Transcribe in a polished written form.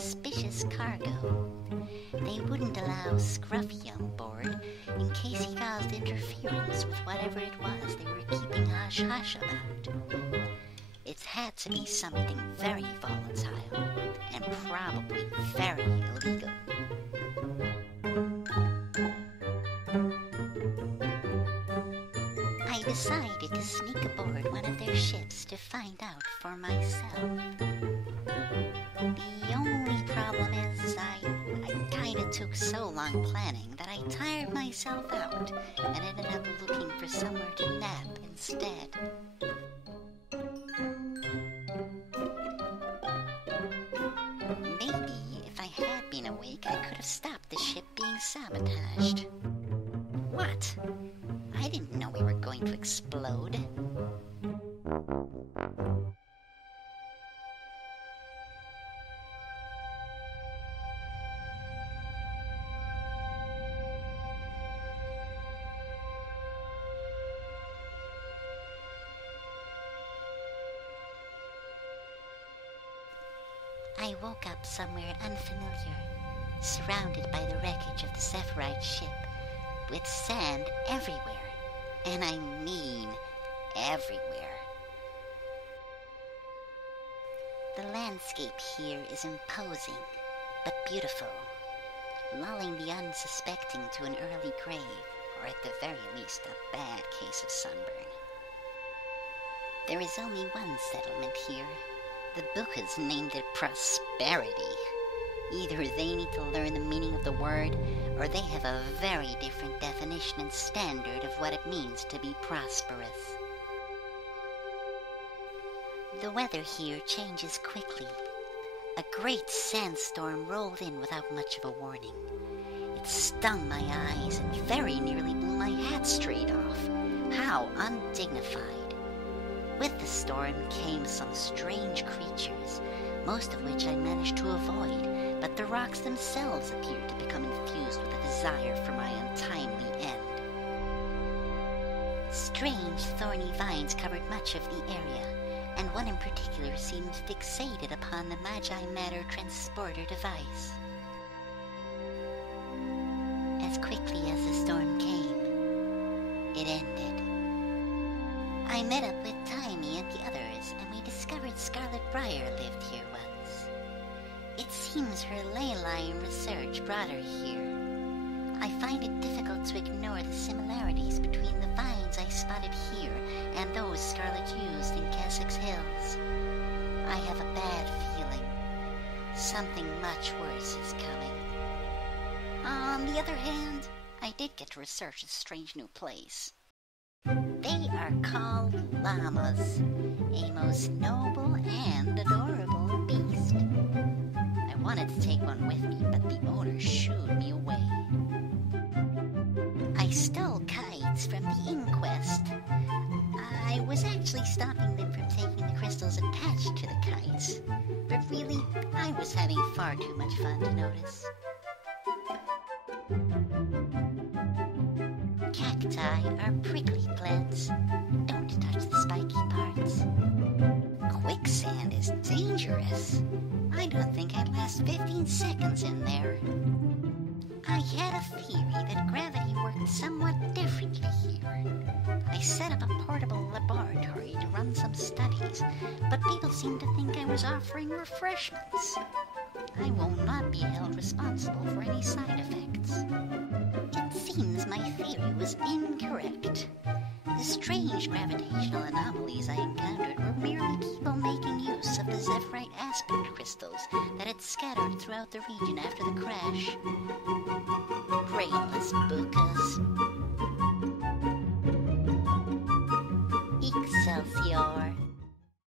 suspicious cargo. They wouldn't allow Scruffy on board in case he caused interference with whatever it was they were keeping hush-hush about. It had to be something very volatile and probably very illegal. I decided to sneak aboard one of their ships to find out for myself. The only problem is I kinda took so long planning that I tired myself out and ended up looking for somewhere to nap instead. Maybe if I had been awake, I could have stopped the ship being sabotaged. What? I didn't know we were going to explode. I woke up somewhere unfamiliar, surrounded by the wreckage of the Zephyrite ship, with sand everywhere. And I mean everywhere. The landscape here is imposing, but beautiful, lulling the unsuspecting to an early grave, or at the very least a bad case of sunburn. There is only one settlement here. The book has named it Prosperity. Either they need to learn the meaning of the word, or they have a very different definition and standard of what it means to be prosperous. The weather here changes quickly. A great sandstorm rolled in without much of a warning. It stung my eyes and very nearly blew my hat straight off. How undignified. With the storm came some strange creatures, most of which I managed to avoid, but the rocks themselves appeared to become infused with a desire for my untimely end. Strange thorny vines covered much of the area, and one in particular seemed fixated upon the Magi Matter transporter device. As quickly as the storm came, it ended. I met up with Tiny and the others, and we discovered Scarlet Briar lived here once. It seems her ley line research brought her here. I find it difficult to ignore the similarities between the vines I spotted here and those Scarlet used in Keswick's Hills. I have a bad feeling. Something much worse is coming. On the other hand, I did get to research this strange new place. They are called llamas, a most noble and adorable beast. I wanted to take one with me, but the owner shooed me away. I stole kites from the inquest. I was actually stopping them from taking the crystals attached to the kites, but really, I was having far too much fun to notice. Cacti are prickly plants. Don't touch the spiky parts. Quicksand is dangerous. I don't think I'd last 15 seconds in there. I had a theory that gravity worked somewhat differently here. I set up a portable laboratory to run some studies, but people seemed to think I was offering refreshments. I will not be held responsible for any side effects. It seems my theory was incorrect. The strange gravitational anomalies I encountered were merely people making use of the Zephyrite aspect crystals that had scattered throughout the region after the crash. Brainless bukas. Eexcelsior.